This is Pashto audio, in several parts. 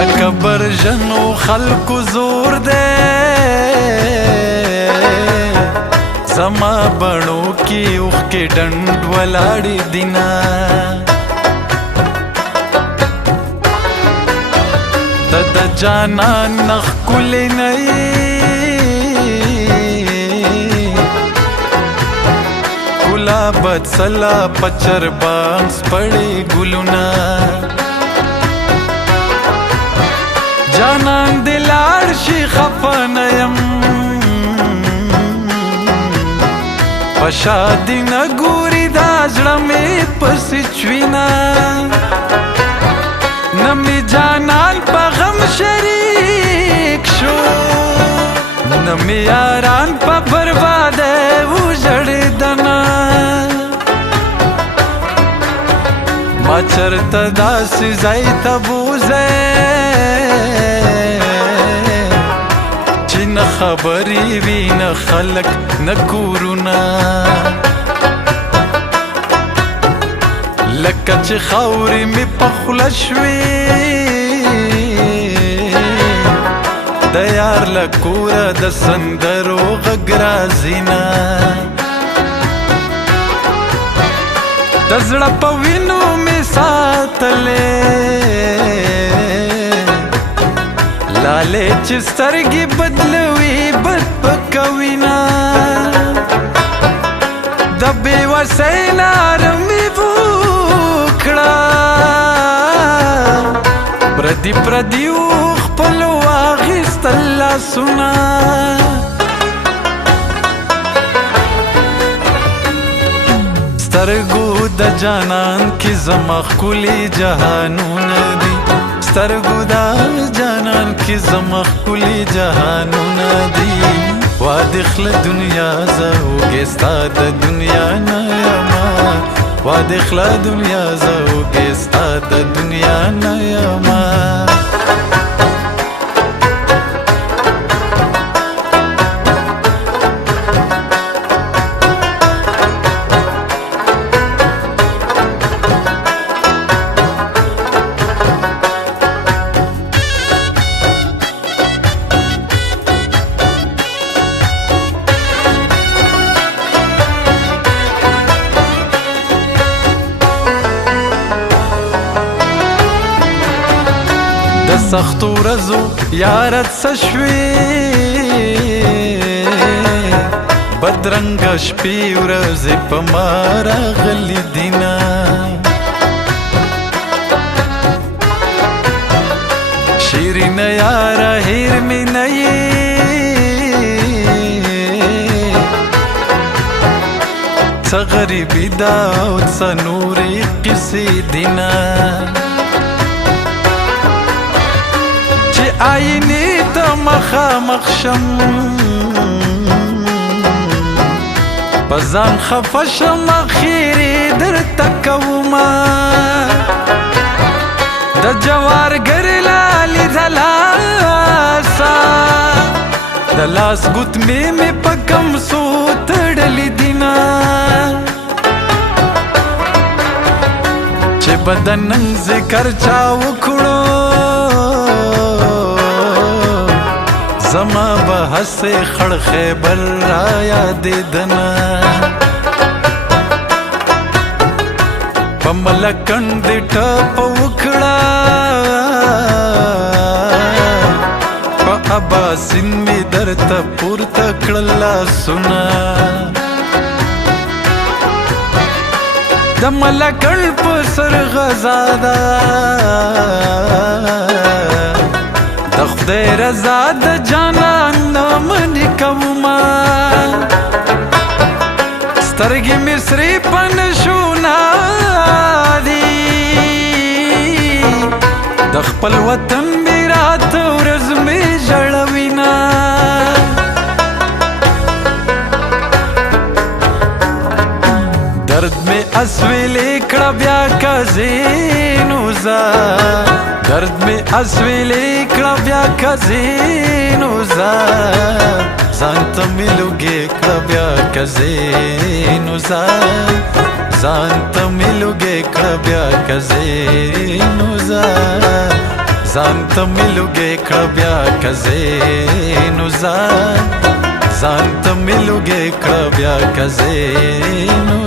لکه برژنو خلکو زور دی زما بڼو کې اوښکې ډنډ ولاړې دینه ته د جانان نه ښکلې نه یې ګلابت سلا پچربان سپړې ګلونه جانان دې لاړ شي خفه نه یم په شادي نه ګوري دا زړه مې پسې چوینه نه مې جانان په غم شریک شو نه مې یاران په برباده وژړېدنه ما چرته داسې ځای ته بوځې چې نه خبرې وي نه خلک نه کورونه لکه چې خاورې مې په خوله شوې د یار له کوره د سندرو غږ راځي نه د زړه په وینو مې ساتلې لالې چې سترګې بدلوي بد پکوي نه د بېوسۍ نارمي وکړه پردي پردي خپلو اخیستل لاسونه سترګو د جانان کې زما ښکلي جهانونه دي سترګو د جانان کې زما ښکلي جهانونه دي واده خله دنیا زه اوږې ستا د دنیا نه یمه واده خله دنیا زه اوږې ستا د دنیا نه یمه د سختو ورځو یاره څه شوې بدرنګه شپې ورځې په ما راغلي دینه شیرینه یاره هیر مې نه یې څه غریبي ده او څه نورې قصې دینه آینې ته مخامخ شم په ځان خفه شم خیرې درته کومه د جوارګر لالي د لاسه د لاس ګوتمې مې په کمسو تړلې دینه چې به د نن ذکر چا وکړو زما به هسې خړ خیبر را یادېدنه په ملکنډ دې ټپه وکړه په اباسین مې درته پورته کړل لاسونه د ملکنډ په سر غزا ده د خدای رضا د جانان نامنې کومه سترګې مې سرې په نشونه دي د خپل وطن مې راته ورځ مې ژړوینه درد مې اسویلې کړه بیا کزینو زه درد مې اسویلې کړه بیا کزینو زه ځان ته مې لوګې کړه بیا کزینو زه ځان ته مې لوګې کړه بیا کزینو زه ځان ته مې لوګی کړه بیا که نو ځان ته مې لوګی کړه بیا که نو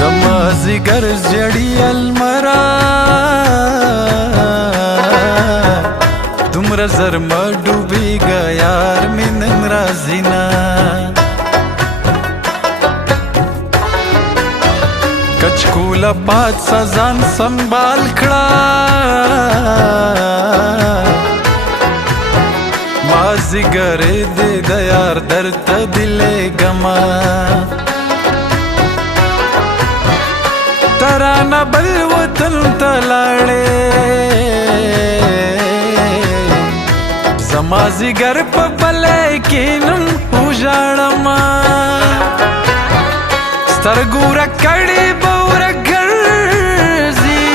دمازدیګر زړی المرا دومره زر ما ډوبېږه یار مې نن راځي نه کچکوله پاڅه ځان سنبال کړه مازدیګرې دې د یار درته دلېږمه ترانه بل وطن ته لاړې زما ځیګر په بلی کې نن وژاړمه سترګو ورکړې به ورګرځي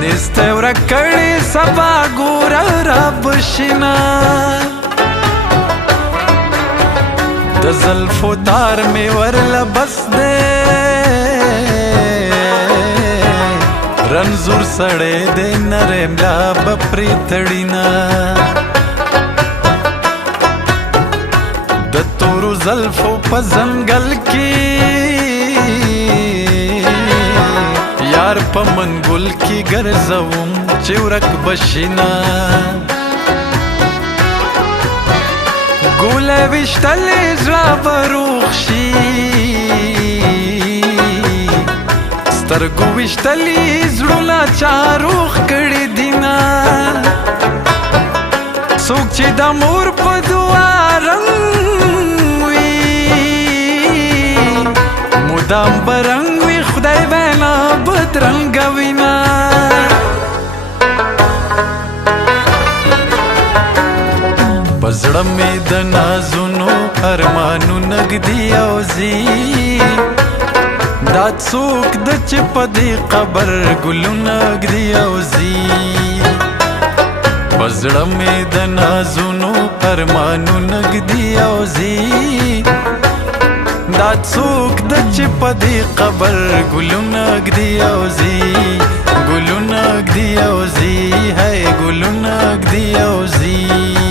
نیستی ورکړې سبا ګوره رابشینه د زلفو تار مې ورله بس دی رنځور سړی دی نری ملا به پرې تړینه د تورو زلفو په ځنګل کې یار په منګل کې ګرځوم چې ورک بشینه ګوله ویشتلې زړه به روغ شي سترګو ویشتلې زړونه چا روغ کړي دینه څوک چې د مور په دعا رنګ وي مدام به رنګ وي خدای وینا بدرنګه وینه په زړه مې د نازونو ارمانونه ږدي او ځي دا څوک د چې په دې قبر ګلونه ږدي او ځي په زړه مې د نازونو ارمانونه ږدي او ځي دا څوک د چې په دې قبر ګلونه ږدي او ځي ګلونه ږدي او ځي هی ګلونه ږدي او ځي